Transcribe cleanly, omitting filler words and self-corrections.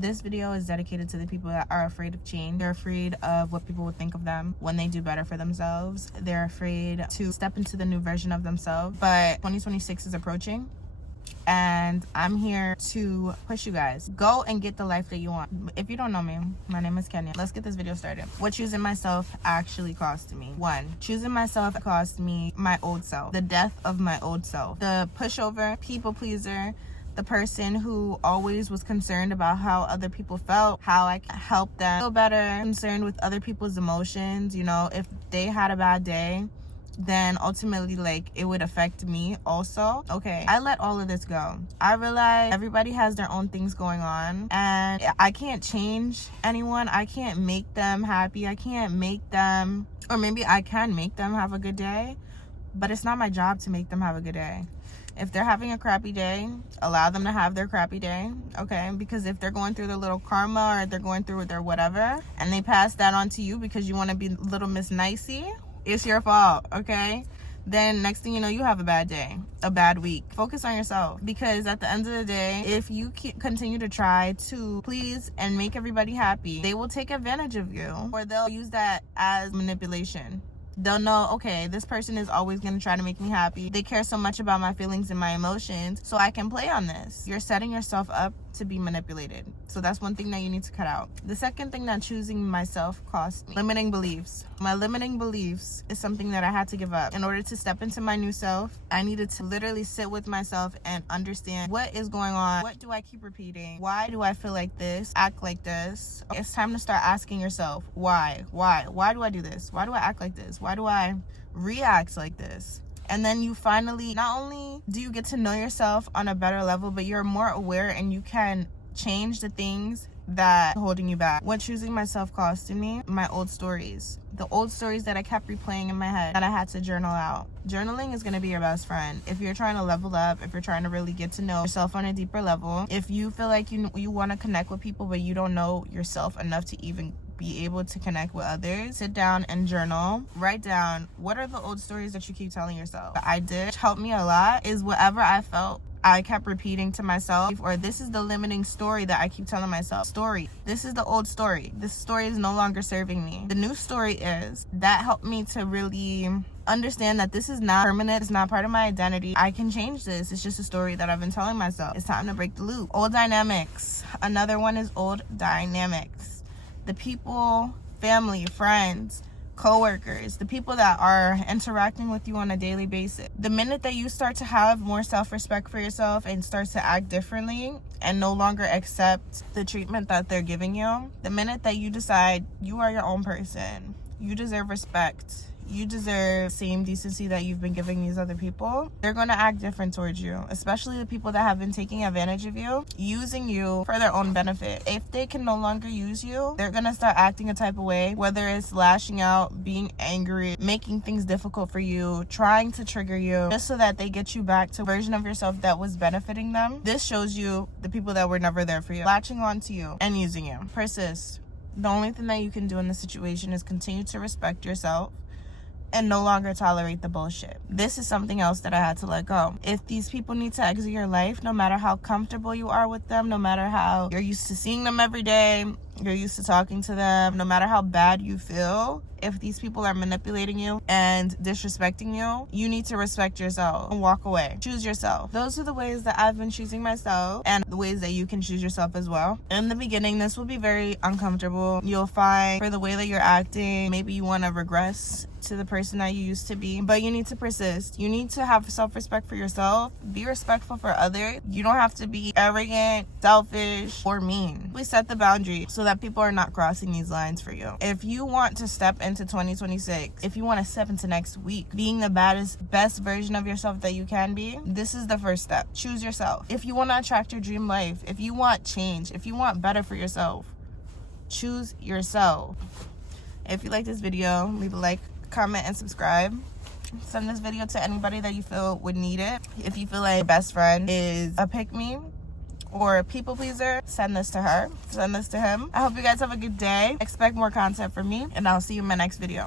This video is dedicated to the people that are afraid of change. They're afraid of what people would think of them when they do better for themselves. They're afraid to step into the new version of themselves. But 2026 is approaching, and I'm here to push you guys. Go and get the life that you want. If you don't know me, my name is Kenya. Let's get this video started. What choosing myself actually cost me. 1, choosing myself cost me my old self. The death of my old self. The pushover, people pleaser, the person who always was concerned about how other people felt, how I can help them feel better, concerned with other people's emotions. You know, if they had a bad day, then ultimately, like, it would affect me also. Okay, I let all of this go. I realize everybody has their own things going on, and I can't change anyone. I can't make them happy. I can't make them, or maybe I can make them have a good day, but it's not my job to make them have a good day. If they're having a crappy day, allow them to have their crappy day, okay? Because if they're going through their little karma, or they're going through their whatever, and they pass that on to you because you want to be little Miss Nicey, it's your fault, okay? Then next thing you know, you have a bad day, a bad week. Focus on yourself, because at the end of the day, if you continue to try to please and make everybody happy, they will take advantage of you, or they'll use that as manipulation. They'll know, okay, this person is always going to try to make me happy. They care so much about my feelings and my emotions, so I can play on this. You're setting yourself up to be manipulated. So that's one thing that you need to cut out. The second thing that choosing myself cost me, limiting beliefs. My limiting beliefs is something that I had to give up. In order to step into my new self, I needed to literally sit with myself and understand what is going on. What do I keep repeating? Why do I feel like this? Act like this? It's time to start asking yourself, why? Why do I do this? Why do I act like this? Why do I react like this? And then you finally, not only do you get to know yourself on a better level, but you're more aware and you can change the things that are holding you back. What choosing myself costed me? My old stories. The old stories that I kept replaying in my head that I had to journal out. Journaling is going to be your best friend. If you're trying to level up, if you're trying to really get to know yourself on a deeper level, if you feel like you want to connect with people, but you don't know yourself enough to even be able to connect with others, sit down and journal. Write down, what are the old stories that you keep telling yourself? What I did, which helped me a lot, is whatever I felt I kept repeating to myself, or this is the limiting story that I keep telling myself. Story. This is the old story. This story is no longer serving me. The new story is. That helped me to really understand that this is not permanent. It's not part of my identity. I can change this. It's just a story that I've been telling myself. It's time to break the loop. Old dynamics. Another one is old dynamics. The people, family, friends, co-workers, the people that are interacting with you on a daily basis. The minute that you start to have more self-respect for yourself and start to act differently and no longer accept the treatment that they're giving you, the minute that you decide you are your own person, you deserve respect, you deserve the same decency that you've been giving these other people, they're going to act different towards you, especially the people that have been taking advantage of you, using you for their own benefit. If they can no longer use you, they're going to start acting a type of way, whether it's lashing out, being angry, making things difficult for you, trying to trigger you, just so that they get you back to a version of yourself that was benefiting them. This shows you the people that were never there for you, latching on to you and using you. Persist. The only thing that you can do in this situation is continue to respect yourself and no longer tolerate the bullshit. This is something else that I had to let go. If these people need to exit your life, no matter how comfortable you are with them, no matter how you're used to seeing them every day, you're used to talking to them, no matter how bad you feel, if these people are manipulating you and disrespecting you, you need to respect yourself and walk away. Choose yourself. Those are the ways that I've been choosing myself, and the ways that you can choose yourself as well. In the beginning, this will be very uncomfortable. You'll find for the way that you're acting, maybe you want to regress to the person that you used to be, but you need to persist. You need to have self-respect for yourself. Be respectful for others. You don't have to be arrogant, selfish, or mean. We set the boundary so that people are not crossing these lines for you. If you want to step into 2026, if you want to step into next week being the best version of yourself that you can be, this is the first step. Choose yourself. If you want to attract your dream life, if you want change, if you want better for yourself, choose yourself. If you like this video, leave a like, comment, and subscribe. Send this video to anybody that you feel would need it. If you feel like your best friend is a pick-me or a people pleaser, send this to her, send this to him. I hope you guys have a good day. Expect more content from me, and I'll see you in my next video.